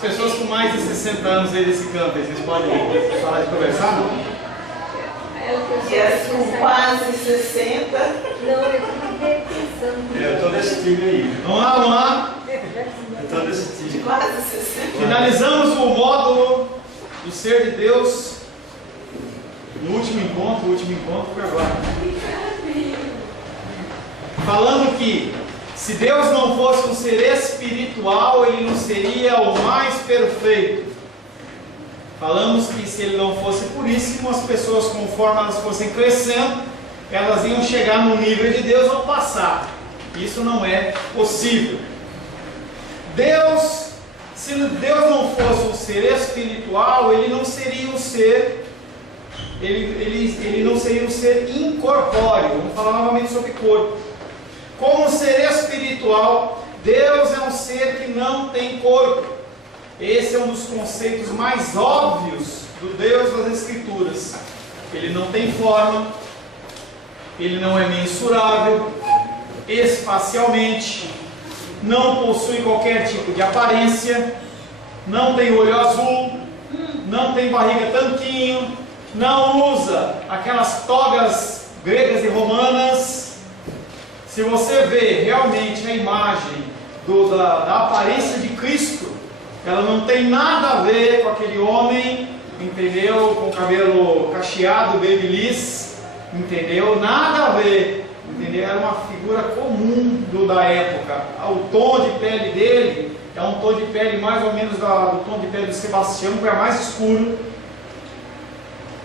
pessoas com mais de 60 anos aí desse campo, vocês podem parar de conversar, não? E as com quase 60. Não, eu fiquei pensando. Eu estou nesse time aí. Vamos lá, vamos lá. Eu estou nesse time. Quase 60. Finalizamos o módulo do ser de Deus no último encontro. O último encontro foi agora. Falando que se Deus não fosse um ser espiritual, Ele não seria o mais perfeito. Falamos que se Ele não fosse puríssimo, as pessoas, conforme elas fossem crescendo, elas iam chegar no nível de Deus ou passar. Isso não é possível. Deus, se Deus não fosse um ser espiritual, Ele não seria um ser, ele não seria um ser incorpóreo. Vamos falar novamente sobre corpo. Como um ser espiritual, Deus é um ser que não tem corpo. Esse é um dos conceitos mais óbvios do Deus das Escrituras. Ele não tem forma, ele não é mensurável espacialmente, não possui qualquer tipo de aparência, não tem olho azul, não tem barriga tanquinho, não usa aquelas togas gregas e romanas. Se você vê realmente a imagem da aparência de Cristo, ela não tem nada a ver com aquele homem, entendeu? Com cabelo cacheado, babyliss, entendeu? Nada a ver, entendeu? Era uma figura comum da época. O tom de pele dele é um tom de pele mais ou menos do tom de pele do Sebastião, que é mais escuro.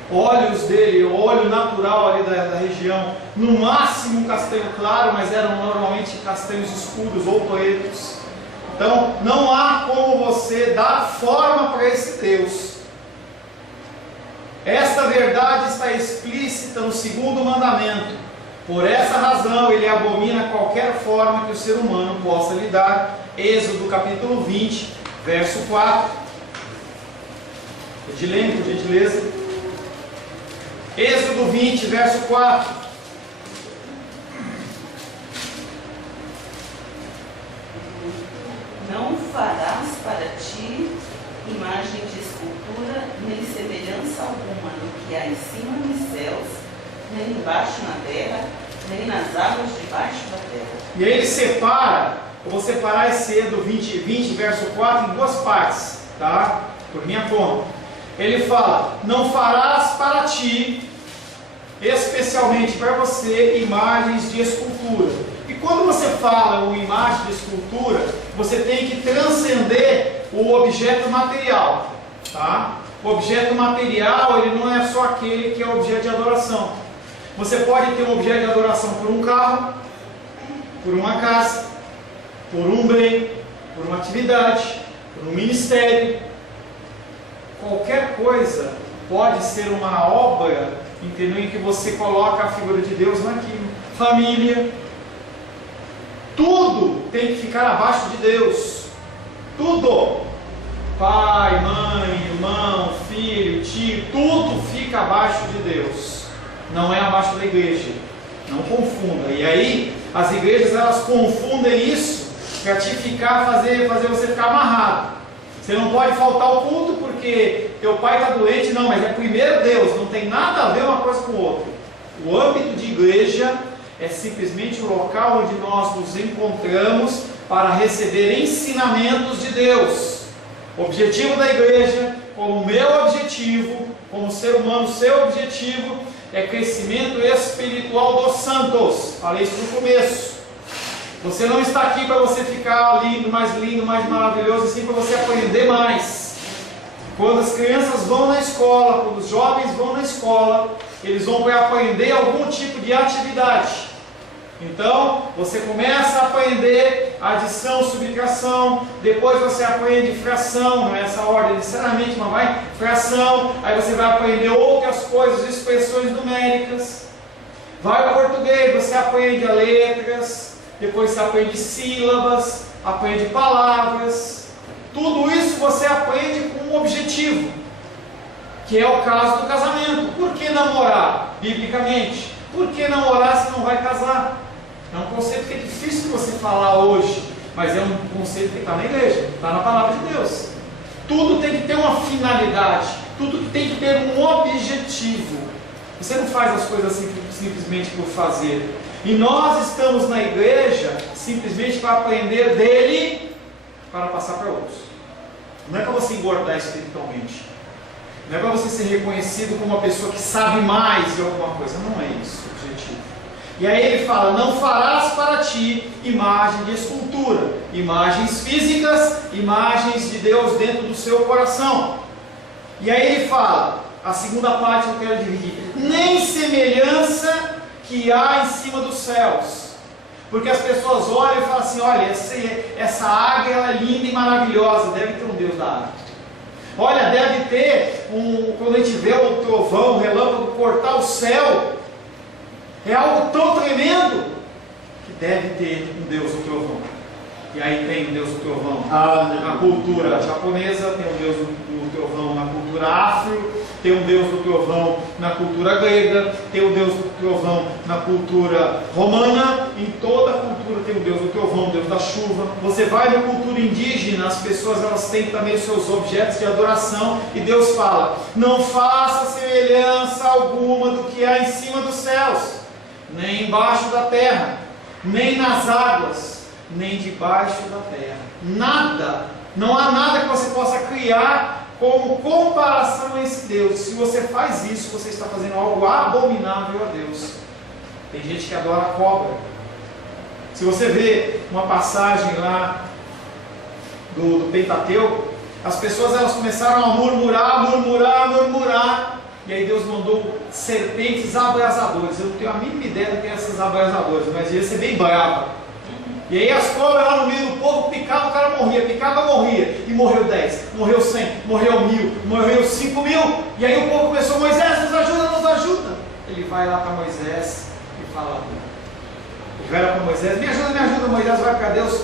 Olhos dele, o olho natural ali da região, no máximo castanho claro, mas eram normalmente castanhos escuros ou pretos. Então, não há como você dar forma para esse Deus. Esta verdade está explícita no segundo mandamento. Por essa razão, ele abomina qualquer forma que o ser humano possa lhe dar. Êxodo capítulo 20, verso 4. Edilene, por gentileza. Êxodo 20, verso 4. Não farás para ti imagem de escultura, nem semelhança alguma no que há em cima nos céus, nem embaixo na terra, nem nas águas debaixo da terra. E aí ele separa, eu vou separar esse Êxodo 20, verso 4 em duas partes, tá? Por minha conta. Ele fala, não farás para ti, especialmente para você, imagens de escultura. E quando você fala uma imagem de escultura, você tem que transcender o objeto material, tá? O objeto material, ele não é só aquele que é objeto de adoração. Você pode ter um objeto de adoração por um carro, por uma casa, por um bem, por uma atividade, por um ministério. Qualquer coisa pode ser uma obra, entendeu? Em que você coloca a figura de Deus naquilo. Família. Tudo tem que ficar abaixo de Deus. Tudo. Pai, mãe, irmão, filho, tio, tudo fica abaixo de Deus. Não é abaixo da igreja. Não confunda. E aí, as igrejas elas confundem isso para te fazer você ficar amarrado. Você não pode faltar ao culto porque teu pai está doente. Não, mas é primeiro Deus. Não tem nada a ver uma coisa com outra. O âmbito de igreja é simplesmente o local onde nós nos encontramos para receber ensinamentos de Deus. O objetivo da igreja, como meu objetivo, como ser humano, seu objetivo, é crescimento espiritual dos santos. Falei isso no começo. Você não está aqui para você ficar lindo, mais maravilhoso, assim para você aprender mais. Quando as crianças vão na escola, quando os jovens vão na escola, eles vão para aprender algum tipo de atividade. Então, você começa a aprender adição, subtração, depois você aprende fração, não é essa ordem necessariamente, mas vai fração, aí você vai aprender outras coisas, expressões numéricas. Vai ao português, você aprende letras, depois você aprende sílabas, aprende palavras. Tudo isso você aprende com um objetivo, que é o caso do casamento. Por que namorar, biblicamente? Por que namorar se não vai casar? É um conceito que é difícil de você falar hoje, mas é um conceito que está na igreja, está na palavra de Deus. Tudo tem que ter uma finalidade, tudo tem que ter um objetivo. Você não faz as coisas simplesmente por fazer. E nós estamos na igreja simplesmente para aprender dele, para passar para outros. Não é para você engordar espiritualmente. Não é para você ser reconhecido como uma pessoa que sabe mais de alguma coisa. Não é isso o objetivo. E aí ele fala: não farás para ti imagem de escultura, imagens físicas, imagens de Deus dentro do seu coração. E aí ele fala, a segunda parte eu quero dividir: nem semelhança que há em cima dos céus. Porque as pessoas olham e falam assim: olha, essa águia ela é linda e maravilhosa, deve ter um Deus da águia. Olha, deve ter quando a gente vê o trovão, o relâmpago cortar o céu, é algo tão tremendo que deve ter um Deus do trovão. E aí tem o Deus do trovão na cultura japonesa, tem o Deus do trovão na cultura afro, tem o Deus do trovão na cultura grega, tem o Deus do trovão na cultura romana. Em toda a cultura tem o Deus do trovão, o Deus da chuva. Você vai na cultura indígena, as pessoas elas têm também os seus objetos de adoração, e Deus fala: não faça semelhança alguma do que há em cima dos céus, nem embaixo da terra, nem nas águas, nem debaixo da terra. Nada, não há nada que você possa criar como comparação a esse Deus. Se você faz isso, você está fazendo algo abominável a Deus. Tem gente que adora cobra. Se você vê uma passagem lá do Pentateuco, as pessoas elas começaram a murmurar, e aí Deus mandou serpentes abrasadores. Eu não tenho a mínima ideia do que é essas abrasadores, mas devia ser bem brava. E aí as cobras lá no meio do povo picavam, o cara morria, picava, morria. E morreu 10, morreu 100, morreu 1000, morreu 5000. E aí o povo começou: Moisés, nos ajuda, nos ajuda. Ele vai lá para Moisés e fala: ele vai lá para Moisés: me ajuda, Moisés vai para Deus.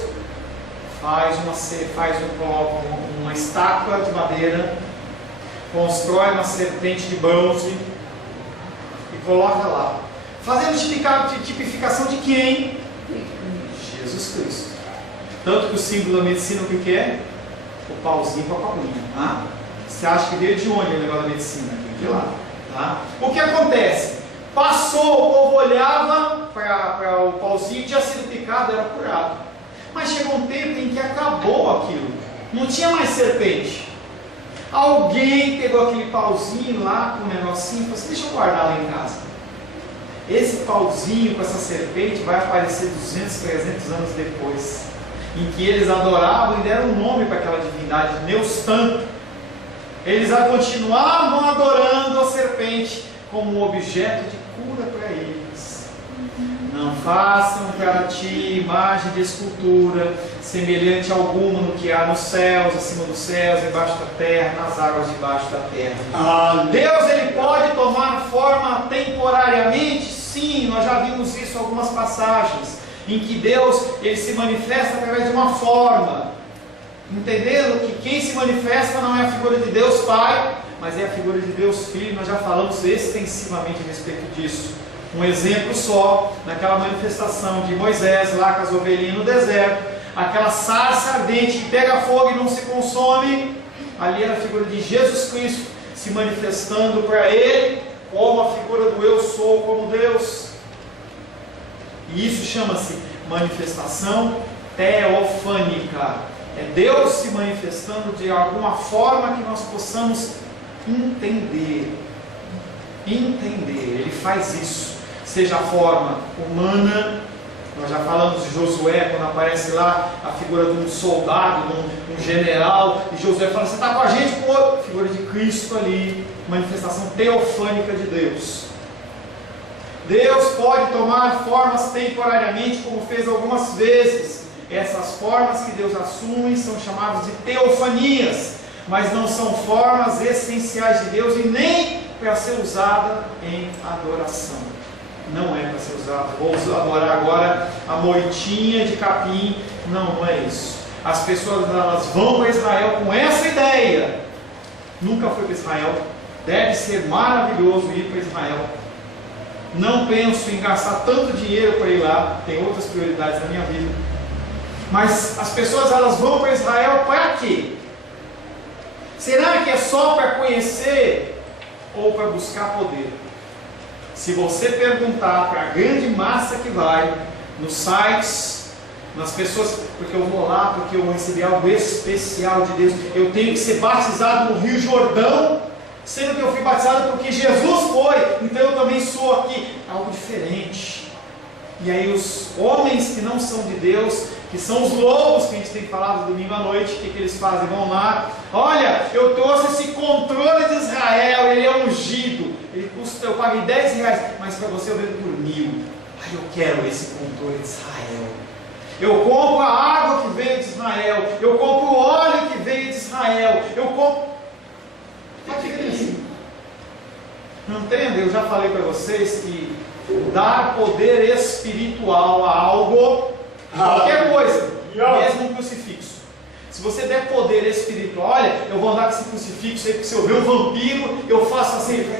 Coloca uma estátua de madeira, constrói uma serpente de bronze e coloca lá, fazendo tipificação de quem? Jesus Cristo. Tanto que o símbolo da medicina, o que é? O pauzinho com a palminha. Tá? Você acha que veio de onde o negócio da medicina? De lá. Tá? O que acontece? Passou, o povo olhava para o pauzinho, tinha sido picado, era curado. Mas chegou um tempo em que acabou aquilo. Não tinha mais serpente. Alguém pegou aquele pauzinho lá com um negocinho e falou assim: deixa eu guardar lá em casa. Esse pauzinho com essa serpente vai aparecer 200, 300 anos depois, em que eles adoravam e deram um nome para aquela divindade, Neustan. Eles continuavam adorando a serpente como um objeto de cura para eles. Não façam para ti imagem de escultura, semelhante alguma no que há nos céus, acima dos céus, embaixo da terra, nas águas debaixo da terra. Deus ele pode tomar forma temporariamente? Sim, nós já vimos isso em algumas passagens, em que Deus ele se manifesta através de uma forma, entendendo que quem se manifesta não é a figura de Deus Pai, mas é a figura de Deus Filho. Nós já falamos extensivamente a respeito disso. Um exemplo só, naquela manifestação de Moisés lá com as ovelhinhas no deserto, aquela sarça ardente que pega fogo e não se consome, ali era a figura de Jesus Cristo se manifestando para ele como a figura do eu sou como Deus. E isso chama-se manifestação teofânica. É Deus se manifestando de alguma forma que nós possamos entender. Ele faz isso, seja a forma humana. Nós já falamos de Josué, quando aparece lá a figura de um soldado, de um general, e Josué fala: você está com a gente, pô? Figura de Cristo ali, manifestação teofânica de Deus. Deus pode tomar formas temporariamente, como fez algumas vezes. Essas formas que Deus assume são chamadas de teofanias, mas não são formas essenciais de Deus e nem para ser usada em adoração. Não é para ser usada. Vou adorar agora a moitinha de capim. Não é isso. As pessoas elas vão para Israel com essa ideia. Nunca fui para Israel. Deve ser maravilhoso ir para Israel. Não penso em gastar tanto dinheiro para ir lá. Tem outras prioridades na minha vida. Mas as pessoas elas vão para Israel para quê? Será que é só para conhecer ou para buscar poder? Se você perguntar para a grande massa que vai nos sites, nas pessoas, porque eu vou lá, porque eu recebi algo especial de Deus, eu tenho que ser batizado no Rio Jordão, sendo que eu fui batizado porque Jesus foi, então eu também sou aqui, algo diferente. E aí os homens que não são de Deus, que são os lobos que a gente tem falado domingo à noite, o que eles fazem? Vão lá, olha, eu trouxe esse controle de Israel, ele é ungido, ele custa, eu paguei 10 reais, mas para você eu vendo por 1.000. Ai, eu quero esse controle de Israel. Eu compro a água que veio de Israel, eu compro o óleo que veio de Israel, eu compro... Faz diferença. Não entende? Eu já falei para vocês que dar poder espiritual a algo, qualquer coisa, mesmo um crucifixo. Se você der poder espiritual, olha, eu vou andar com esse crucifixo aí, porque se eu ver um vampiro, eu faço assim.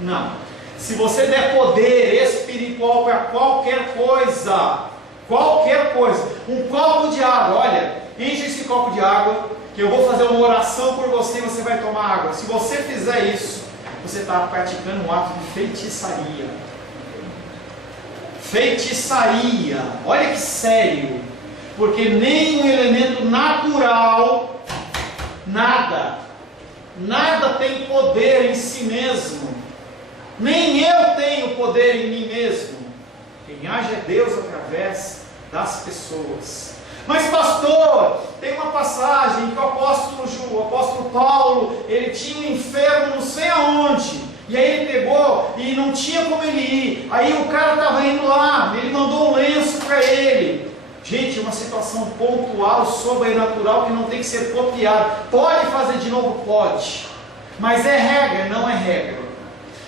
Não. Se você der poder espiritual para qualquer coisa, um copo de água, olha, enche esse copo de água, que eu vou fazer uma oração por você e você vai tomar água. Se você fizer isso, você está praticando um ato de feitiçaria. Feitiçaria, olha que sério, porque nem um elemento natural, nada tem poder em si mesmo, nem eu tenho poder em mim mesmo. Quem age é Deus através das pessoas. Mas pastor, tem uma passagem que o apóstolo Paulo, ele tinha um enfermo não sei aonde, e aí ele pegou e não tinha como ele ir, aí o cara estava indo lá, ele mandou um lenço para ele. Gente, uma situação pontual, sobrenatural, que não tem que ser copiada. Pode fazer de novo? Pode, mas é regra, não é regra.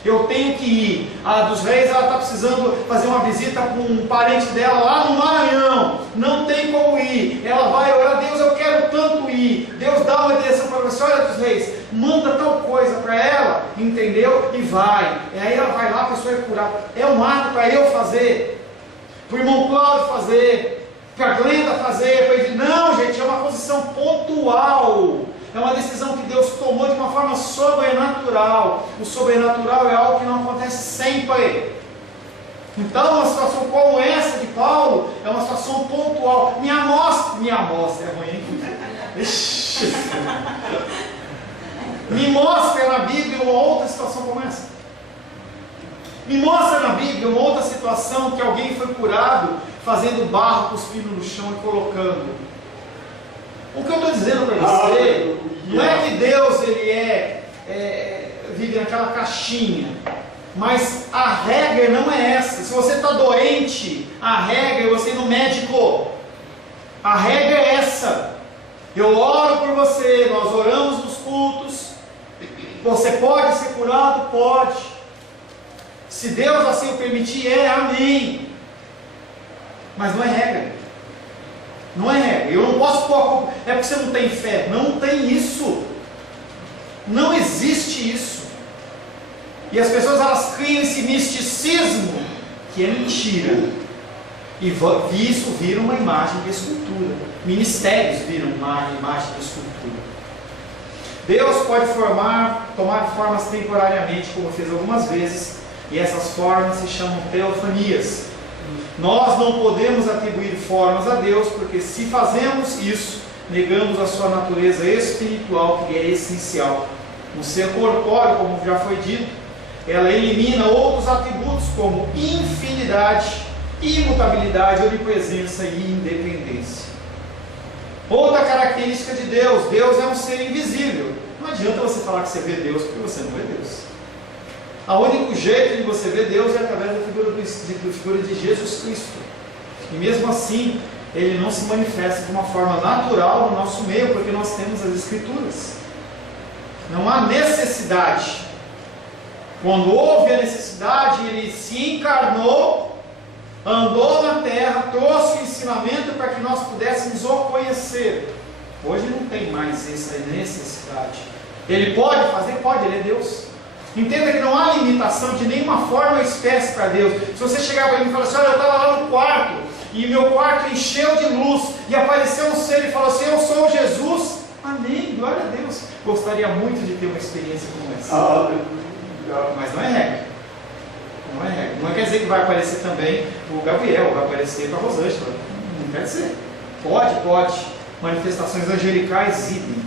Eu tenho que ir. A dos Reis, ela está precisando fazer uma visita com um parente dela lá no Maranhão, não tem como ir. Ela vai orar, Deus, eu quero tanto ir. Deus dá uma direção para você, olha, dos Reis, manda tal coisa para ela, entendeu? E vai. E aí ela vai lá, a pessoa é curada. É um ato para eu fazer, para o irmão Cláudio fazer, para a Glenda fazer, para ele. Não, gente, é uma posição pontual. É uma decisão que Deus tomou de uma forma sobrenatural. O sobrenatural é algo que não acontece sempre. Então, uma situação como essa de Paulo é uma situação pontual. Me amostra, é ruim, hein? Me mostra na Bíblia uma outra situação como essa. Me mostra na Bíblia uma outra situação que alguém foi curado fazendo barro, cuspindo no chão e colocando. O que eu estou dizendo para você não é que Deus ele vive naquela caixinha, mas a regra não é essa. Se você está doente, a regra é você ir no médico. A regra é essa. Eu oro por você, nós oramos nos cultos. Você pode ser curado? Pode. Se Deus assim o permitir, amém. Mas não é regra. Não é regra. Eu não posso pôr a culpa. É porque você não tem fé. Não tem isso. Não existe isso. E as pessoas elas criam esse misticismo que é mentira. E isso vira uma imagem de escultura. Ministérios viram uma imagem de escultura. Deus pode tomar formas temporariamente, como fez algumas vezes, e essas formas se chamam teofanias. Nós não podemos atribuir formas a Deus, porque se fazemos isso, negamos a sua natureza espiritual, que é essencial. No ser corpóreo, como já foi dito, ela elimina outros atributos como infinidade, imutabilidade, onipresença e independência. Outra característica de Deus: Deus é um ser invisível. Não adianta você falar que você vê Deus, porque você não vê Deus. O único jeito de você ver Deus é através da figura de Jesus Cristo. E mesmo assim, Ele não se manifesta de uma forma natural no nosso meio, porque nós temos as Escrituras. Não há necessidade. Quando houve a necessidade, Ele se encarnou, andou na terra, trouxe o ensinamento para que nós pudéssemos o conhecer. Hoje não tem mais essa necessidade. Ele pode fazer? Pode, Ele é Deus. Entenda que não há limitação de nenhuma forma ou espécie para Deus. Se você chegar para mim e falar assim, olha, eu estava lá no quarto, e meu quarto encheu de luz, e apareceu um ser e falou assim, eu sou Jesus, amém, glória a Deus. gostaria muito de ter uma experiência como essa. Mas não é regra. Não é regra. Não quer dizer que vai aparecer também o Gabriel, vai aparecer para a Rosângela. Não quer dizer. Pode. Manifestações angelicais, idem.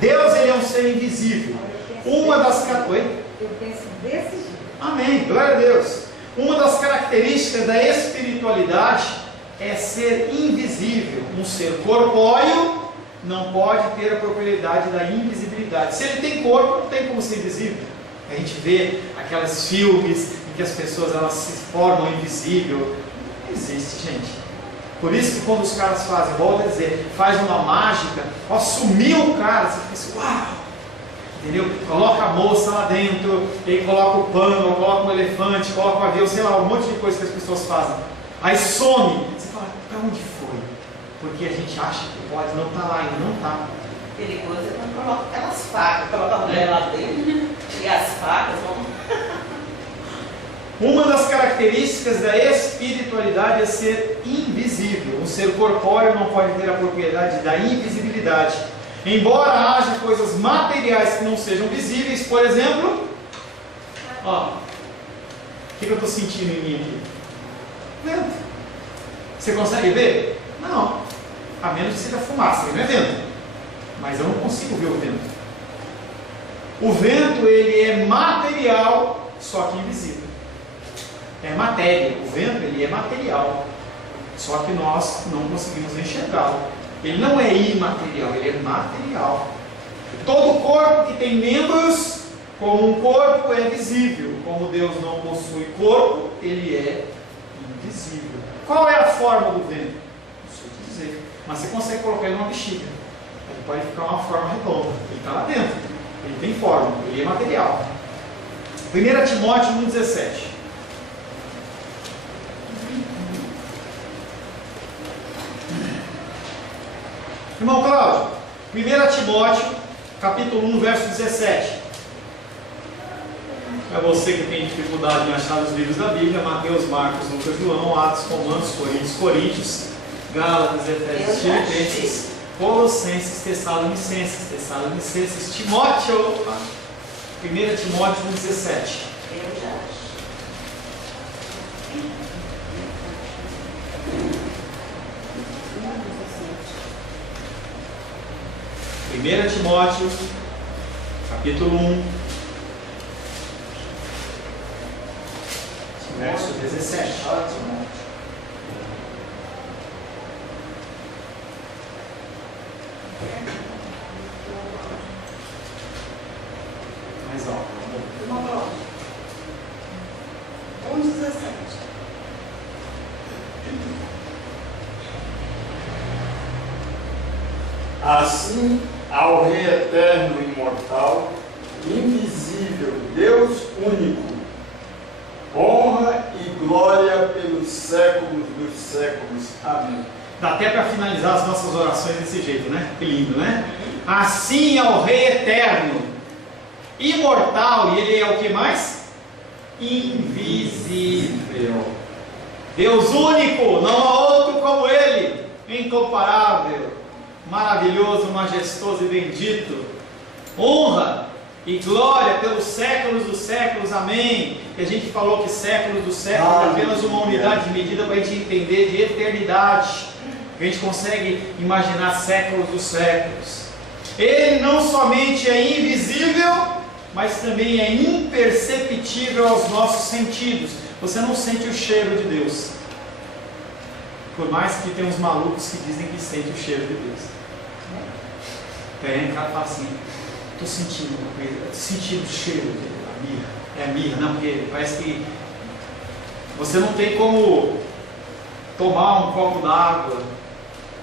Deus, ele é um ser invisível. Uma das... Oi? Eu penso desse jeito. Amém, glória a Deus. Uma das características da espiritualidade é ser invisível. Um ser corpóreo não pode ter a propriedade da invisibilidade. Se ele tem corpo, não tem como ser invisível. A gente vê aqueles filmes em que as pessoas elas se formam invisível. Não existe, gente. Por isso que quando os caras fazem, volta a dizer, faz uma mágica, ó, sumiu o cara, você fica assim, uau! Entendeu? Coloca a moça lá dentro, e aí coloca o pano, coloca um elefante, coloca um avião, sei lá, um monte de coisa que as pessoas fazem. Aí some. Você fala, para onde foi? Porque a gente acha que pode, não está lá ainda, não está. Perigoso é quando coloca aquelas facas, coloca a mulher lá dentro e as facas vão. Uma das características da espiritualidade é ser invisível. Um ser corpóreo não pode ter a propriedade da invisibilidade. Embora haja coisas materiais que não sejam visíveis, por exemplo, ó, o que eu estou sentindo em mim aqui? Vento. Você consegue ver? Não. A menos que seja fumaça, não é vento. Mas eu não consigo ver o vento. O vento, ele é material, só que invisível. É matéria. O vento, ele é material, só que nós não conseguimos enxergá-lo. Ele não é imaterial, ele é material. Todo corpo que tem membros, como um corpo, é visível. Como Deus não possui corpo, ele é invisível. Qual é a forma do vento? Não sei te dizer. Mas você consegue colocar ele numa bexiga. Ele pode ficar uma forma redonda. Ele está lá dentro. Ele tem forma, ele é material. 1 Timóteo 1,17. Irmão Cláudio, 1 Timóteo, capítulo 1, verso 17. É você que tem dificuldade em achar os livros da Bíblia: Mateus, Marcos, Lucas, João, Atos, Romanos, Coríntios, Gálatas, Efésios, Filipenses, Colossenses, Tessalonicenses, Timóteo. 1 Timóteo 1, 17. Eu já acho. 1 Timóteo, capítulo 1, verso 17. Mais alto. Irmão Cláudio, 1,17. Assim, ao Rei eterno e imortal, invisível, Deus único, honra e glória pelos séculos dos séculos. Amém. Dá até para finalizar as nossas orações desse jeito, né? Que lindo, né? Assim ao Rei eterno, imortal, e ele é o que mais? Invisível. Deus único, não há outro como ele, incomparável, maravilhoso, majestoso e bendito. Honra e glória pelos séculos dos séculos. Amém. E a gente falou que séculos dos séculos é apenas uma unidade de medida para a gente entender de eternidade. A gente consegue imaginar séculos dos séculos. Ele não somente é invisível, mas também é imperceptível aos nossos sentidos. Você não sente o cheiro de Deus, por mais que tem uns malucos que dizem que sente o cheiro de Deus. Tem, o cara fala assim: estou sentindo uma coisa, estou sentindo o cheiro da mirra. É a mirra, não, porque parece que você não tem como tomar um copo d'água,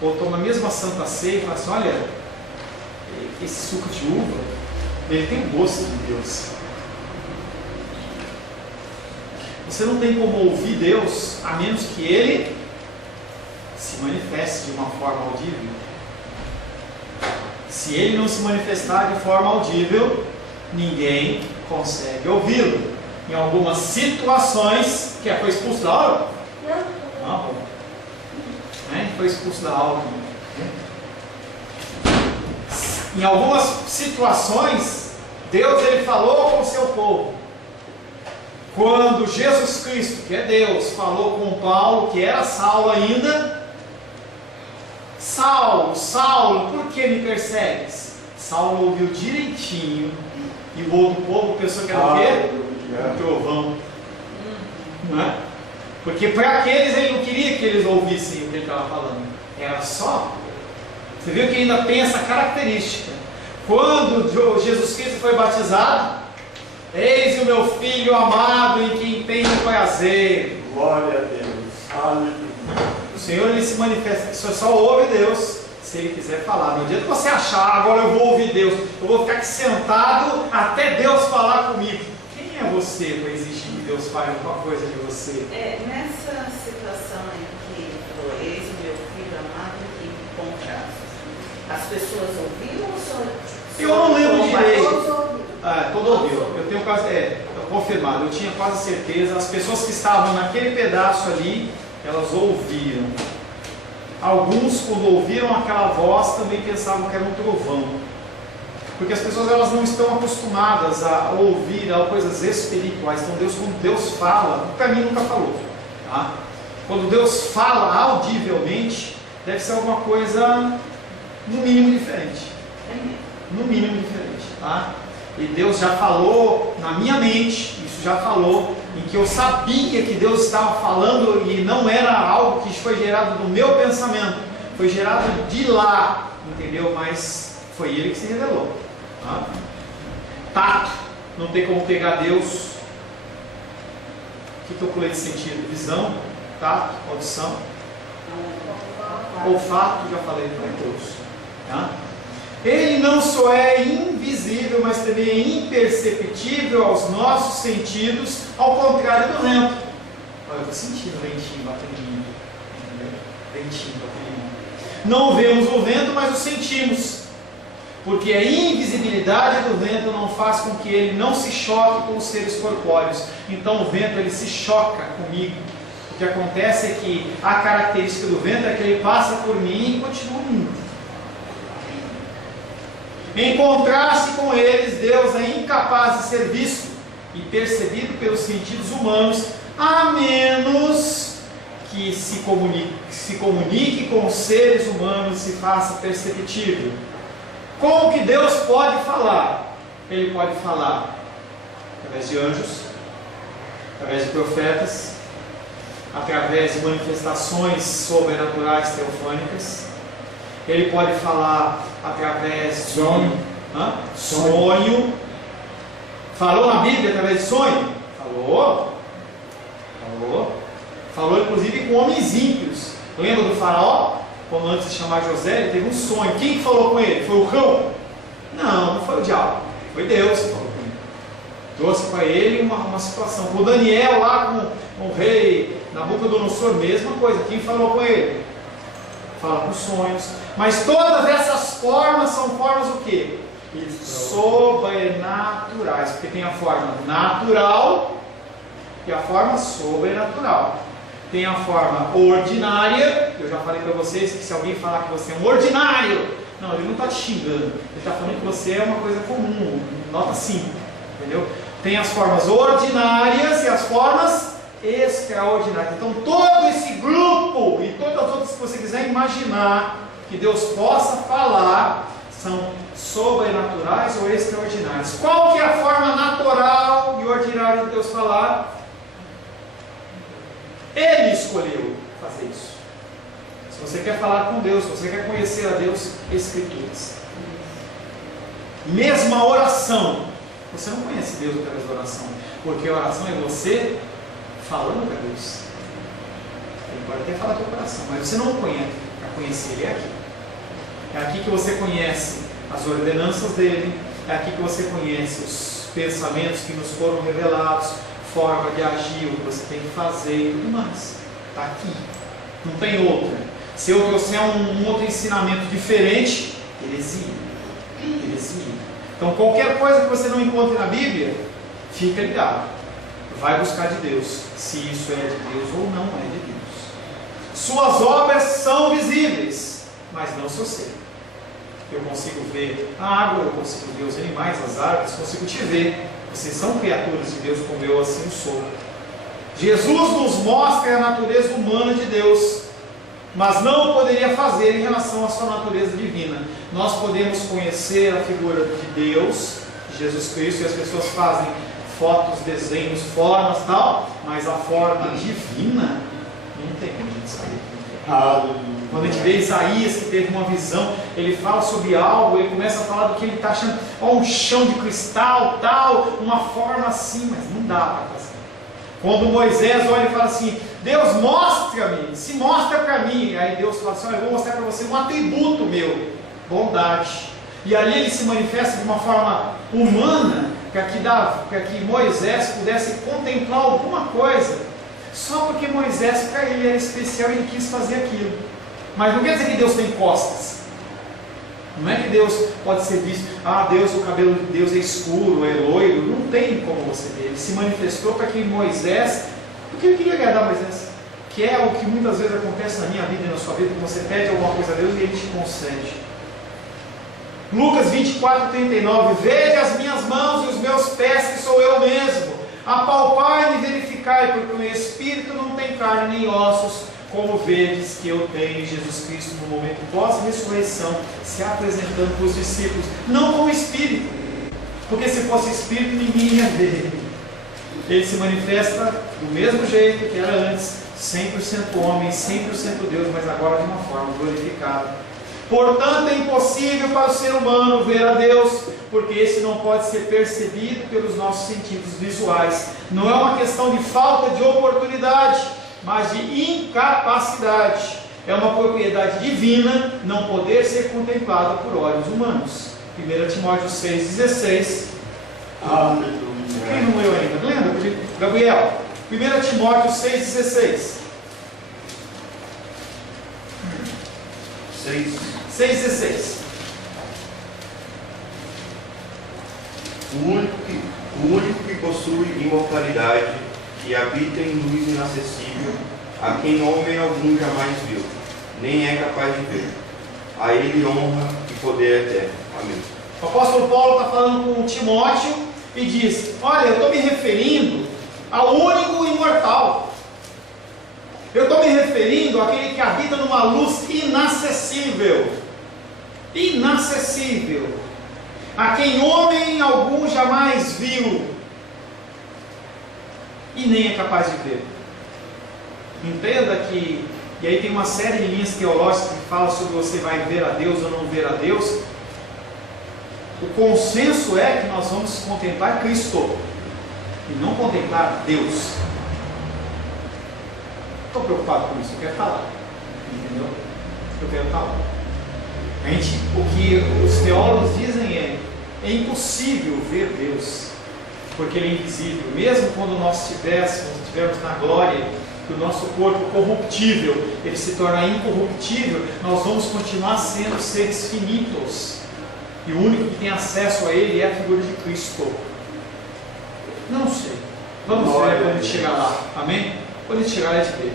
ou tomar mesmo a Santa Ceia e falar assim: olha, esse suco de uva, ele tem o gosto de Deus. Você não tem como ouvir Deus, a menos que Ele se manifeste de uma forma audível. Se Ele não se manifestar de forma audível, ninguém consegue ouvi-lo. Em algumas situações, que foi expulso da aula? Não. Foi expulso da aula. Em algumas situações, Deus ele falou com o seu povo. Quando Jesus Cristo, que é Deus, falou com Paulo, que era Saulo ainda: Saulo, Saulo, por que me persegues? Saulo ouviu direitinho, e o outro povo pensou que era o quê? Um trovão. Não é? Porque para aqueles ele não queria que eles ouvissem o que ele estava falando. Era só. Você viu que ainda tem essa característica. Quando Jesus Cristo foi batizado: eis o meu filho amado em quem tenho prazer. Glória a Deus. Aleluia. O Senhor ele se manifesta. Você só ouve Deus se Ele quiser falar. Não adianta você achar: agora eu vou ouvir Deus, eu vou ficar aqui sentado até Deus falar comigo. Quem é você para exigir que Deus fale alguma coisa de você? Nessa situação em que ele falou: eis o meu filho amado em quem me compraste, as pessoas ouviram ou só? Eu não lembro direito. Todos ouviram. Todo ouviu. Eu tenho quase, confirmado, eu tinha quase certeza. As pessoas que estavam naquele pedaço ali, elas ouviram. Alguns, quando ouviram aquela voz, também pensavam que era um trovão. Porque as pessoas elas não estão acostumadas a ouvir coisas espirituais. Então quando Deus fala, para mim nunca falou. Tá? Quando Deus fala audivelmente, deve ser alguma coisa no mínimo diferente. No mínimo diferente. Tá? E Deus já falou na minha mente, isso já falou, em que eu sabia que Deus estava falando e não era algo que foi gerado do meu pensamento, foi gerado de lá, entendeu? Mas foi Ele que se revelou. Tá? Tato, não tem como pegar Deus. O que eu pulei de sentido? Visão, tato, audição, olfato, já falei, foi Deus. Tá? Ele não só é invisível, mas também é imperceptível aos nossos sentidos, ao contrário do vento. Olha, eu estou sentindo o ventinho batendo em mim. Ventinho batendo em mim. Não vemos o vento, mas o sentimos. Porque a invisibilidade do vento não faz com que ele não se choque com os seres corpóreos. Então o vento ele se choca comigo. O que acontece é que a característica do vento é que ele passa por mim e continua indo. Em contraste com eles, Deus é incapaz de ser visto e percebido pelos sentidos humanos, a menos que se comunique com os seres humanos e se faça perceptível. Como que Deus pode falar? Ele pode falar através de anjos, através de profetas, através de manifestações sobrenaturais teofânicas. Ele pode falar através de sonho. Falou na Bíblia através de sonho? Falou inclusive com homens ímpios. Lembra do faraó? Quando antes de chamar José, ele teve um sonho. Quem falou com ele? Foi o cão? Não foi o diabo. Foi Deus que falou com ele. Trouxe para ele uma situação. Com Daniel lá com o rei Nabucodonosor, mesma coisa. Quem falou com ele? Fala com sonhos. Mas todas essas formas são formas o quê? Sobrenaturais. Porque tem a forma natural e a forma sobrenatural. Tem a forma ordinária. Eu já falei para vocês que se alguém falar que você é um ordinário, não, ele não está te xingando. Ele está falando que você é uma coisa comum. Nota 5. Entendeu? Tem as formas ordinárias e as formas extraordinárias. Então todo esse grupo e todas as outras que você quiser imaginar que Deus possa falar são sobrenaturais ou extraordinárias. Qual que é a forma natural e ordinária de Deus falar? Ele escolheu fazer isso. Se você quer falar com Deus, se você quer conhecer a Deus, Escrituras. Mesma oração. Você não conhece Deus através da oração, porque a oração é você falando para Deus. Ele pode até falar com o coração, mas você não conhece. Para conhecer Ele é aqui. É aqui que você conhece as ordenanças dele. É aqui que você conhece os pensamentos que nos foram revelados, forma de agir, o que você tem que fazer e tudo mais. Está aqui. Não tem outra. Se eu trouxer um outro ensinamento diferente, heresia. Então qualquer coisa que você não encontre na Bíblia, fica ligado. Vai buscar de Deus, se isso é de Deus ou não é de Deus. Suas obras são visíveis, mas não seu ser. Eu consigo ver a água, eu consigo ver os animais, as árvores, consigo te ver. Vocês são criaturas de Deus como eu assim sou. Jesus nos mostra a natureza humana de Deus, mas não o poderia fazer em relação à sua natureza divina. Nós podemos conhecer a figura de Deus, Jesus Cristo, e as pessoas fazem fotos, desenhos, formas e tal, mas a forma divina não tem como a gente saber. Quando a gente vê Isaías, que teve uma visão, ele fala sobre algo, ele começa a falar do que ele está achando, um chão de cristal, tal, uma forma assim, mas não dá para fazer. Quando Moisés olha e fala assim, Deus, mostra-me, se mostra para mim. Aí Deus fala assim, olha, eu vou mostrar para você um atributo meu, bondade. E ali ele se manifesta de uma forma humana, para que Moisés pudesse contemplar alguma coisa, só porque Moisés, para ele, era especial e ele quis fazer aquilo. Mas não quer dizer que Deus tem costas. Não é que Deus pode ser visto, Deus, o cabelo de Deus é escuro, é loiro. Não tem como você ver. Ele se manifestou para que Moisés, porque ele queria agradar Moisés, que é o que muitas vezes acontece na minha vida e na sua vida, que você pede alguma coisa a Deus e ele te concede. Lucas 24:39, vede as minhas mãos e os meus pés, que sou eu mesmo, apalpai e verificai, porque o Espírito não tem carne nem ossos, como vedes que eu tenho Jesus Cristo no momento pós-ressurreição, se apresentando para os discípulos, não como Espírito, porque se fosse Espírito ninguém ia ver. Ele se manifesta do mesmo jeito que era antes, 100% homem, 100% Deus, mas agora de uma forma glorificada. Portanto, é impossível para o ser humano ver a Deus, porque esse não pode ser percebido pelos nossos sentidos visuais. Não é uma questão de falta de oportunidade, mas de incapacidade. É uma propriedade divina não poder ser contemplada por olhos humanos. 1 Timóteo 6,16. Quem não leu ainda? Lembra? Gabriel, 1 Timóteo 6,16. 6,16. O único que possui imortalidade e habita em luz inacessível, a quem homem algum jamais viu, nem é capaz de ver. A ele honra e poder eterno. Amém. O apóstolo Paulo está falando com Timóteo e diz, olha, eu estou me referindo ao único imortal. Eu estou me referindo àquele que habita numa luz inacessível. Inacessível. A quem homem algum jamais viu e nem é capaz de ver. Entenda que, e aí tem uma série de linhas teológicas que fala sobre você vai ver a Deus ou não ver a Deus. O consenso é que nós vamos contemplar Cristo e não contemplar Deus. Estou preocupado com isso, eu quero falar, entendeu? Eu quero falar. O que os teólogos dizem é impossível ver Deus, porque Ele é invisível. Mesmo quando nós estivermos na glória, que o nosso corpo corruptível, ele se torna incorruptível, nós vamos continuar sendo seres finitos. E o único que tem acesso a Ele é a figura de Cristo. Não sei. Vamos ver quando a gente chegar lá. Amém? Quando a gente chegar lá, a gente vê.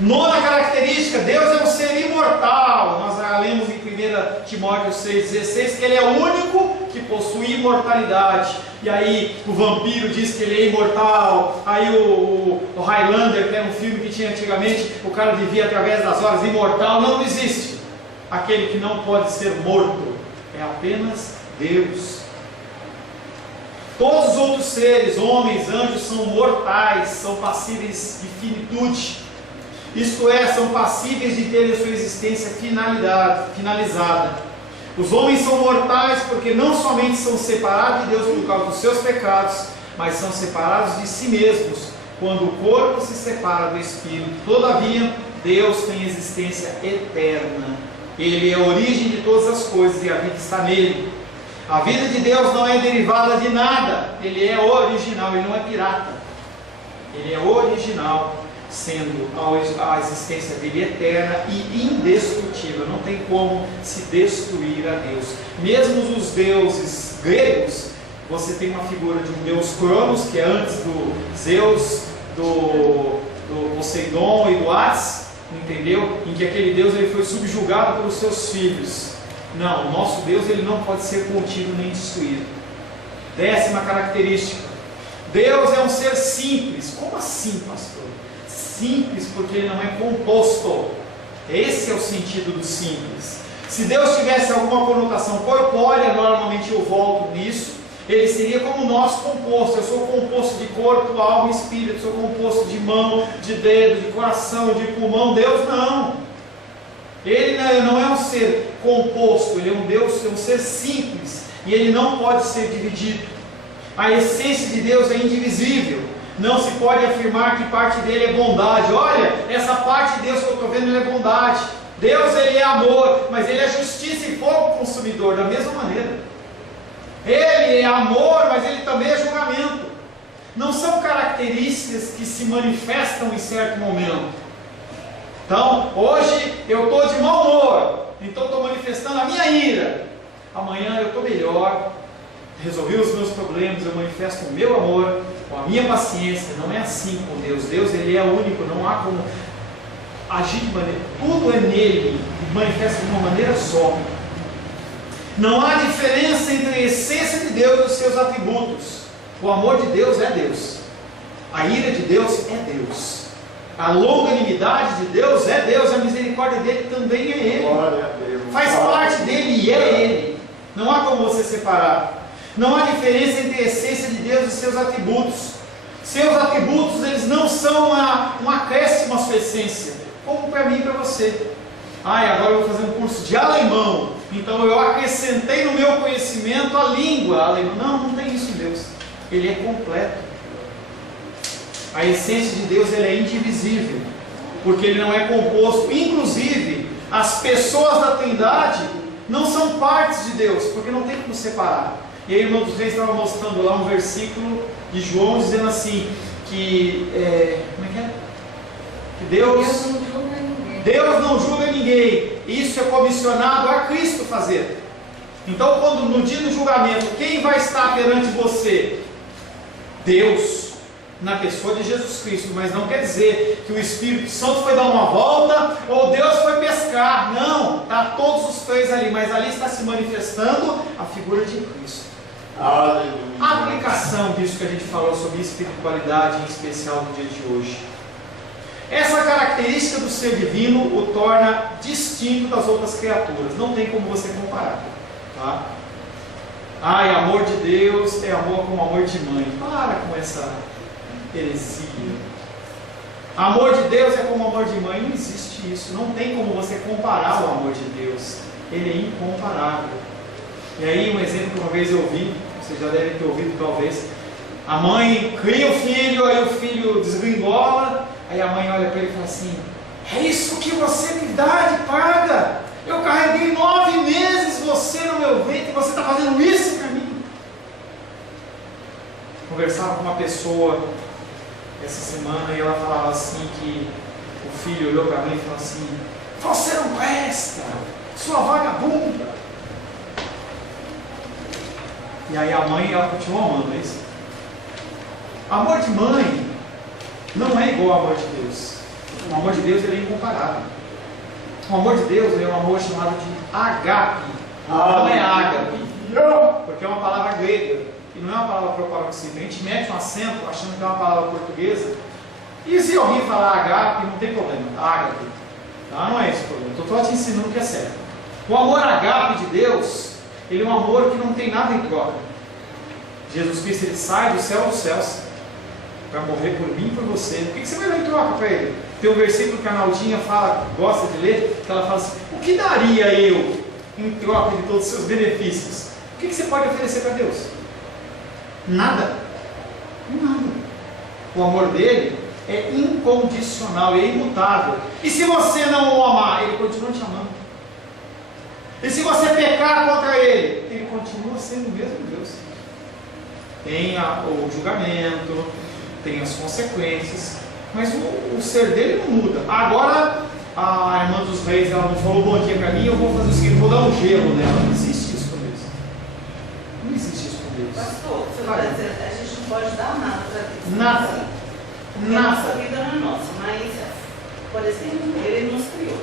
Nona característica, Deus é um ser imortal. Nós já lemos em 1 Timóteo 6,16 que Ele é o único que possui imortalidade. E aí o vampiro diz que ele é imortal. Aí o Highlander, que era um filme que tinha antigamente, o cara vivia através das horas, imortal. Não existe aquele que não pode ser morto. É apenas Deus. Todos os outros seres, homens, anjos, são mortais, são passíveis de finitude. Isto é, são passíveis de terem sua existência finalizada. Os homens são mortais porque não somente são separados de Deus por causa dos seus pecados, mas são separados de si mesmos quando o corpo se separa do espírito. Todavia, Deus tem existência eterna. Ele é a origem de todas as coisas e a vida está nele. A vida de Deus não é derivada de nada. Ele é original, ele não é pirata. Ele é original, sendo a existência dele eterna e indestrutível. Não tem como se destruir a Deus. Mesmo os deuses gregos, você tem uma figura de um deus Cronos, que é antes do Zeus, do Poseidon e do Hades, entendeu? Em que aquele deus ele foi subjugado pelos seus filhos. Não, o nosso Deus ele não pode ser contido nem destruído. 10ª característica. Deus é um ser simples. Como assim, pastor? Simples porque ele não é composto. Esse é o sentido do simples. Se Deus tivesse alguma conotação corpórea, normalmente eu volto nisso, ele seria como nós composto. Eu sou composto de corpo, alma e espírito, sou composto de mão, de dedo, de coração, de pulmão. Deus não. Ele não é um ser composto, ele é um Deus, é um ser simples, e ele não pode ser dividido. A essência de Deus é indivisível. Não se pode afirmar que parte dele é bondade. Olha, essa parte de Deus que eu estou vendo, ele é bondade. Deus ele é amor, mas ele é justiça e fogo consumidor, da mesma maneira. Ele é amor, mas ele também é julgamento. Não são características que se manifestam em certo momento. Então, hoje eu estou de mau humor, então estou manifestando a minha ira. Amanhã eu estou melhor, resolvi os meus problemas, eu manifesto o meu amor, com a minha paciência. Não é assim com Deus. Deus ele é único, não há como agir de maneira, tudo é nele, manifesta de uma maneira só. Não há diferença entre a essência de Deus e os seus atributos. O amor de Deus é Deus, a ira de Deus é Deus, a longanimidade de Deus é Deus, a misericórdia dele também é Ele, faz parte dele e é Ele. Não há como você separar. Não há diferença entre a essência de Deus e seus atributos. Seus atributos eles não são um acréscimo à sua essência, como para mim e para você. Agora eu vou fazer um curso de alemão, então eu acrescentei no meu conhecimento a língua alemã. Não tem isso em Deus. Ele é completo. A essência de Deus ele é indivisível, porque ele não é composto. Inclusive, as pessoas da Trindade não são partes de Deus, porque não tem como separar. E aí, irmão dos Reis estava mostrando lá um versículo de João dizendo assim: que como é que é? Que Deus não julga ninguém. Isso é comissionado a Cristo fazer. Então, quando no dia do julgamento, quem vai estar perante você? Deus, na pessoa de Jesus Cristo. Mas não quer dizer que o Espírito Santo foi dar uma volta ou Deus foi pescar. Não, está todos os três ali, mas ali está se manifestando a figura de Cristo. Aleluia. A aplicação disso que a gente falou sobre espiritualidade, em especial no dia de hoje. Essa característica do ser divino o torna distinto das outras criaturas. Não tem como você comparar. Tá? Amor de Deus é amor como amor de mãe. Para com essa heresia. Amor de Deus é como amor de mãe. Não existe isso. Não tem como você comparar o amor de Deus. Ele é incomparável. E aí um exemplo que uma vez eu vi, vocês já devem ter ouvido talvez. A mãe cria o filho, aí o filho desgringola. Aí a mãe olha para ele e fala assim: é isso que você me dá de paga? Eu carreguei 9 meses você no meu ventre e você está fazendo isso para mim? Conversava com uma pessoa essa semana e ela falava assim que o filho olhou para a mãe e falou assim: você não presta, sua vagabunda. E aí a mãe ela continua amando, é isso? Amor de mãe não é igual ao amor de Deus. O amor de Deus ele é incomparável. O amor de Deus é um amor chamado de agape. Não é ágape, porque é uma palavra grega e não é uma palavra paroxítola. A gente mete um acento achando que é uma palavra portuguesa. E se alguém falar agape, não tem problema. Ágape, tá? Não é esse o problema. Estou só te ensinando o que é certo. O amor agape de Deus, ele é um amor que não tem nada em troca. Jesus Cristo ele sai do céu dos céus para morrer por mim e por você. O que você vai dar em troca para ele? Tem um versículo que a Naldinha fala, gosta de ler, que ela fala assim: o que daria eu em troca de todos os seus benefícios? O que você pode oferecer para Deus? Nada. Nada. O amor dele é incondicional, é imutável. E se você não o amar, ele continua te amando. E se você pecar contra ele, ele continua sendo o mesmo Deus. Tem o julgamento, tem as consequências, mas o ser dele não muda. Agora, a irmã dos reis, ela não falou bom dia para mim, eu vou fazer o seguinte, vou dar um gelo nela. Não existe isso com Deus. Não existe isso com Deus. Pastor, você está dizendo que a gente não pode dar nada para Deus. Nada. Porque a nossa vida não é nossa, mas, por exemplo, ele nos criou.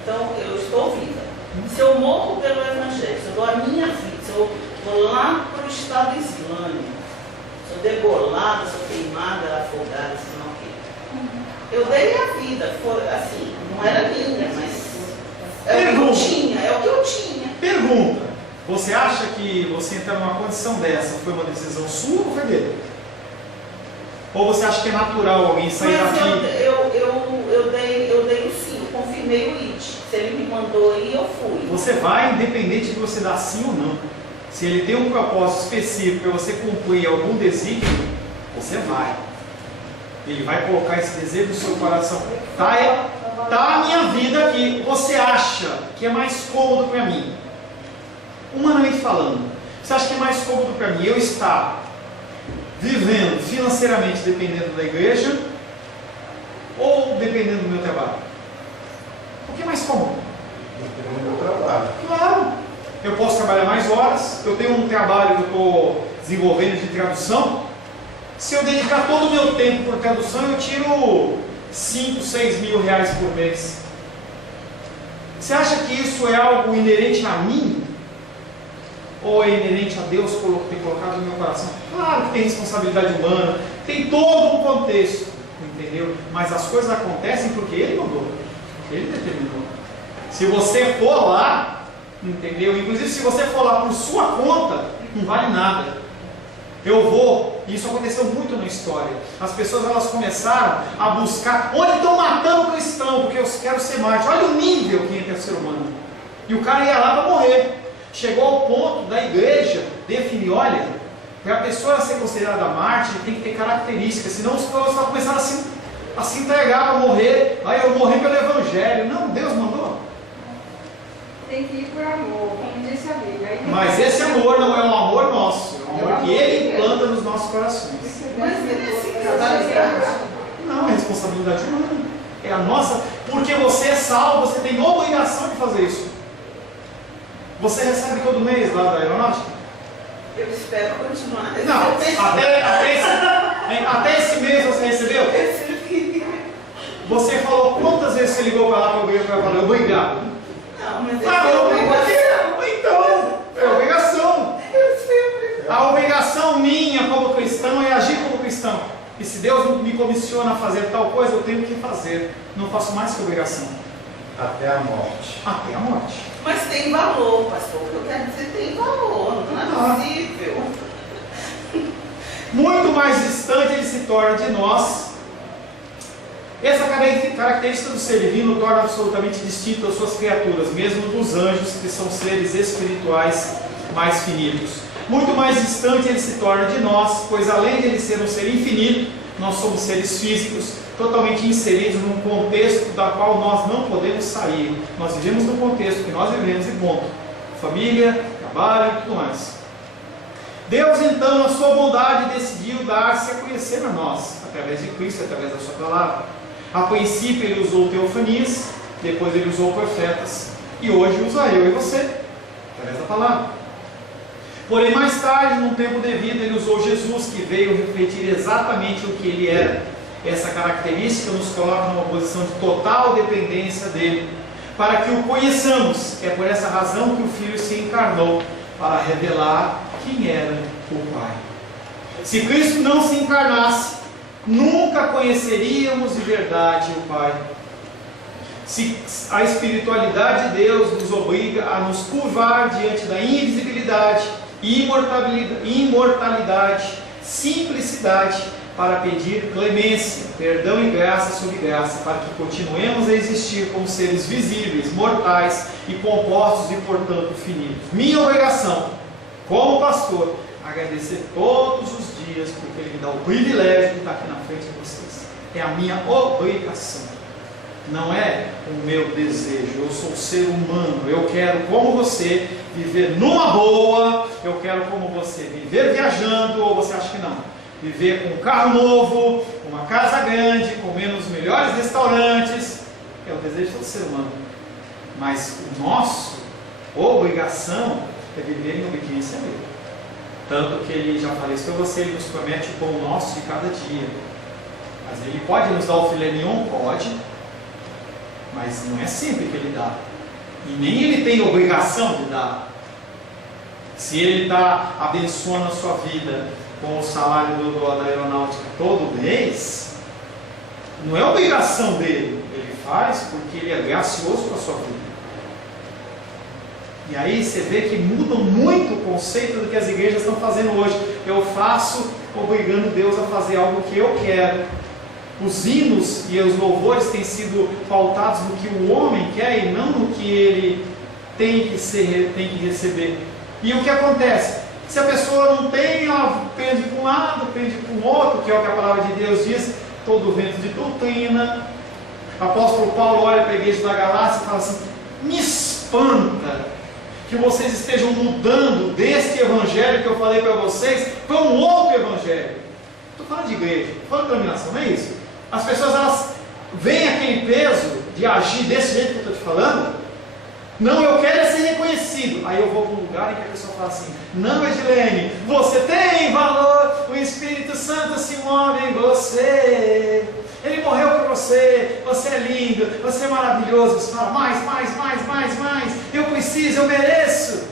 Então, eu estou viva. Se eu morro pelo Evangelho, se eu dou a minha vida, se eu vou lá para o Estado Islâmico, sou degolada, sou queimada, afogada, sei lá o quê. Eu dei a vida, foi assim, não era minha, mas é o que eu tinha, é o que eu tinha. Pergunta: você acha que você entrar numa condição dessa foi uma decisão sua ou foi dele? Ou você acha que é natural alguém sair Mas daqui? eu dei o sim, eu confirmei o IT. Se ele me mandou ir, eu fui. Você vai, independente de você dar sim ou não. Se ele tem um propósito específico para você cumprir algum desígnio, você vai. Ele vai colocar esse desejo no seu coração. Tá a minha vida aqui. Você acha que é mais cômodo para mim? Humanamente falando, você acha que é mais cômodo para mim eu estar vivendo financeiramente dependendo da igreja ou dependendo do meu trabalho? O que é mais cômodo? Dependendo do trabalho. Claro, eu posso trabalhar mais horas, eu tenho um trabalho que eu estou desenvolvendo de tradução. Se eu dedicar todo o meu tempo por tradução, eu tiro 5, 6 mil reais por mês. Você acha que isso é algo inerente a mim? Ou é inerente a Deus ter colocado no meu coração? Claro que tem responsabilidade humana, tem todo um contexto, entendeu? Mas as coisas acontecem porque Ele mandou, porque Ele determinou. Se você for lá, entendeu? Inclusive se você for lá por sua conta, não vale nada. Eu vou, e isso aconteceu muito na história. As pessoas elas começaram a buscar onde estão matando o cristão, porque eu quero ser mártir. Olha o nível que entra o ser humano. E o cara ia lá para morrer. Chegou ao ponto da igreja definir, olha, para a pessoa ser considerada mártir tem que ter características, senão os povos estão começando a se entregar para morrer. Aí eu morri pelo Evangelho. Não, Deus mandou. Tem que ir por amor, como disse a Bíblia. Mas esse amor não é um amor nosso, é um amor que Ele implanta nos nossos corações. Mas ele assim, trabalho. Não, é responsabilidade humana. É a nossa, porque você é salvo, você tem obrigação de fazer isso. Você recebe todo mês lá da aeronáutica? Eu espero continuar. Não, até esse mês você recebeu? Você falou quantas vezes você ligou para lá para alguém para falar, obrigado? Não, mas Ah, obrigação. Então, é obrigação. A obrigação minha como cristão é agir como cristão. E se Deus me comissiona a fazer tal coisa, eu tenho que fazer. Não faço mais que obrigação. Até a morte. Até a morte. Mas tem valor, pastor. O que eu quero dizer tem valor, não é possível. Muito mais distante ele se torna de nós. Essa característica do ser divino torna absolutamente distinto as suas criaturas, mesmo dos anjos, que são seres espirituais mais finitos. Muito mais distante ele se torna de nós, pois além de ele ser um ser infinito, nós somos seres físicos, totalmente inseridos num contexto da qual nós não podemos sair. Nós vivemos no contexto que nós vivemos e ponto. Família, trabalho e tudo mais. Deus então, na sua bondade, decidiu dar-se a conhecer a nós, através de Cristo, através da sua palavra. A princípio ele usou teofanias, depois ele usou profetas, e hoje usa eu e você, através da palavra. Porém mais tarde, num tempo devido, ele usou Jesus, que veio refletir exatamente o que ele era. Essa característica nos coloca numa posição de total dependência dele, para que o conheçamos. É por essa razão que o Filho se encarnou, para revelar quem era o Pai. Se Cristo não se encarnasse, nunca conheceríamos de verdade o Pai. Se a espiritualidade de Deus nos obriga a nos curvar diante da invisibilidade, imortalidade, simplicidade, para pedir clemência, perdão e graça sobre graça, para que continuemos a existir como seres visíveis, mortais e compostos e, portanto, finitos. Minha obrigação, como pastor, agradecer todos os dias, porque Ele me dá o privilégio de estar aqui na frente de vocês. É a minha obrigação, não é o meu desejo. Eu sou ser humano, eu quero, como você, viver numa boa, eu quero, como você, viver viajando, ou você acha que não? Viver com um carro novo, uma casa grande, comendo nos melhores restaurantes, é o desejo de todo ser humano. Mas o nosso obrigação é viver em obediência a Ele. Tanto que Ele, já falei isso para você, Ele nos promete o pão nosso de cada dia. Mas Ele pode nos dar o filé mignon? Pode. Mas não é sempre que Ele dá. E nem ele tem obrigação de dar. Se ele está abençoando a sua vida com o salário da aeronáutica todo mês, não é obrigação dele. Ele faz porque ele é gracioso com a sua vida. E aí você vê que muda muito o conceito do que as igrejas estão fazendo hoje. Eu faço obrigando Deus a fazer algo que eu quero. Os hinos e os louvores têm sido pautados no que o homem quer e não no que ele tem que receber. E o que acontece? Se a pessoa não tem, ela pende para um lado, pende para o outro, que é o que a palavra de Deus diz, todo vento de doutrina. O apóstolo Paulo olha para a igreja da Galácia e fala assim: me espanta que vocês estejam mudando deste evangelho que eu falei para vocês para um outro evangelho. Estou falando de igreja, estou falando de denominação, não é isso? As pessoas, elas veem aquele peso de agir desse jeito que eu estou te falando. Não, eu quero é ser reconhecido. Aí eu vou para um lugar em que a pessoa fala assim: não, Edilene, você tem valor, o Espírito Santo se move em você, ele morreu por você, você é lindo, você é maravilhoso. Você fala: mais, eu preciso, eu mereço.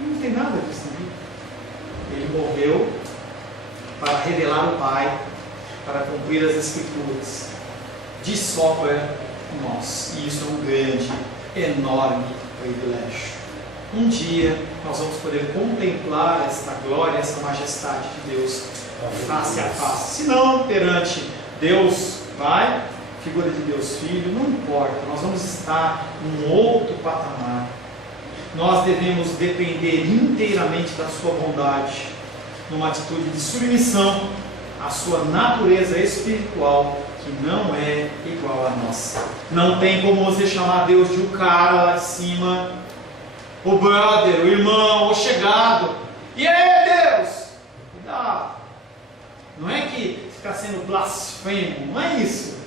E não tem nada disso na Bíblia. Ele morreu para revelar o Pai, para cumprir as Escrituras. De sobra nós, e isso é um grande, enorme privilégio. Um dia nós vamos poder contemplar esta glória, essa majestade de Deus face a face. Se não, perante Deus Pai, figura de Deus Filho, não importa, nós vamos estar em outro patamar. Nós devemos depender inteiramente da sua bondade, numa atitude de submissão à sua natureza espiritual, que não é igual à nossa. Não tem como você chamar Deus de um cara lá de cima, o brother, o irmão, o chegado. E aí, Deus? Cuidado. Não é que está sendo blasfemo, não é isso.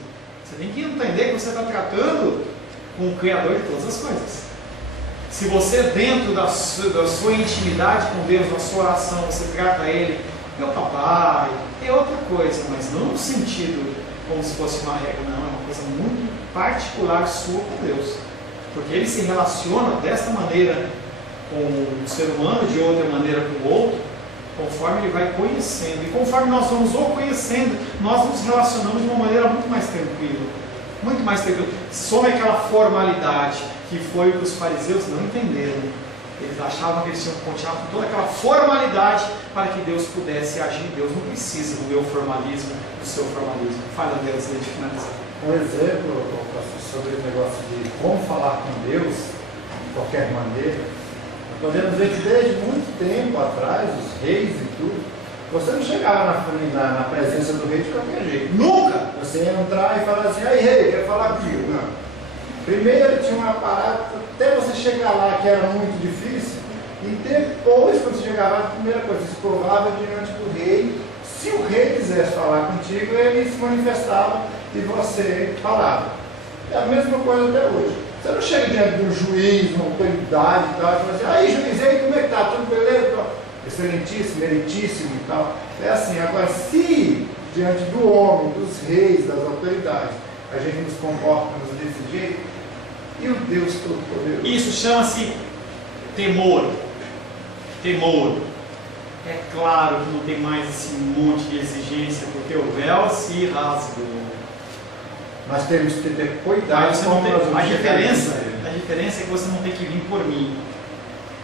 Você tem que entender que você está tratando com o Criador de todas as coisas. Se você, dentro da sua intimidade com Deus, na sua oração, você trata Ele, meu papai, é outra coisa, mas não no sentido como se fosse uma regra, não, é uma coisa muito particular sua com Deus, porque Ele se relaciona desta maneira com o ser humano, de outra maneira com o outro, conforme Ele vai conhecendo, e conforme nós vamos o conhecendo, nós nos relacionamos de uma maneira muito mais tranquila, some aquela formalidade, que foi o que os fariseus não entenderam. Eles achavam que eles tinham que continuar com toda aquela formalidade para que Deus pudesse agir. Deus não precisa do meu formalismo, do seu formalismo. Fala, Deus, antes de finalizar. Um exemplo, sobre o negócio de como falar com Deus, de qualquer maneira, podemos ver que desde muito tempo atrás, os reis e tudo, você não chegava na presença do rei de qualquer jeito. Nunca! Você ia entrar e falar assim: aí, rei, quer falar comigo? Não. Primeiro tinha uma parada, até você chegar lá, que era muito difícil, e depois, quando você chegava lá, a primeira coisa, você se provava diante do rei. Se o rei quisesse falar contigo, ele se manifestava e você falava. É a mesma coisa até hoje. Você não chega diante de um juiz, uma autoridade e tal, e fala assim: aí, juiz, aí, como é que tá? Tudo beleza? Excelentíssimo, meritíssimo e tal. É assim. Agora, se diante do homem, dos reis, das autoridades, a gente nos comporta desse jeito, e o Deus Todo-Poderoso? Isso chama-se temor. Temor. É claro que não tem mais esse monte de exigência, porque o véu se rasgou. Nós temos que ter cuidado com a diferença é que você não tem que vir por mim.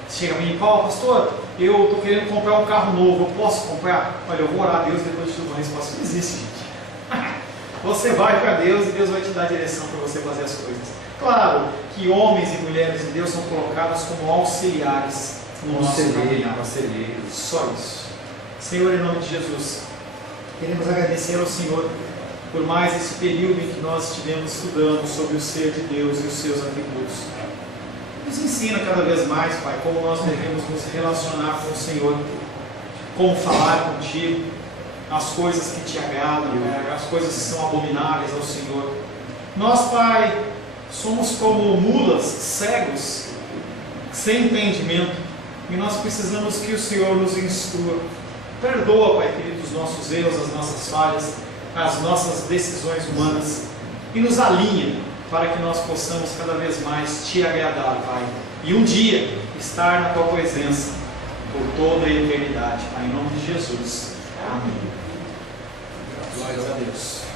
Você chega a mim e fala: pastor, eu estou querendo comprar um carro novo, eu posso comprar? Olha, eu vou orar a Deus depois de uma resposta. Não existe, gente. Você vai para Deus e Deus vai te dar a direção para você fazer as coisas. Claro que homens e mulheres de Deus são colocados como auxiliares no nosso caminhar. Só isso. Senhor, em nome de Jesus, queremos agradecer ao Senhor por mais esse período em que nós estivemos estudando sobre o ser de Deus e os seus atributos. Nos ensina cada vez mais, Pai, como nós devemos nos relacionar com o Senhor, como falar contigo, as coisas que te agradam, as coisas que são abomináveis ao Senhor. Nós, Pai, somos como mulas, cegos, sem entendimento, e nós precisamos que o Senhor nos instrua. Perdoa, Pai querido, os nossos erros, as nossas falhas, as nossas decisões humanas, e nos alinha para que nós possamos cada vez mais Te agradar, Pai, e um dia estar na Tua presença por toda a eternidade. Pai, em nome de Jesus. Amém. Glórias a Deus.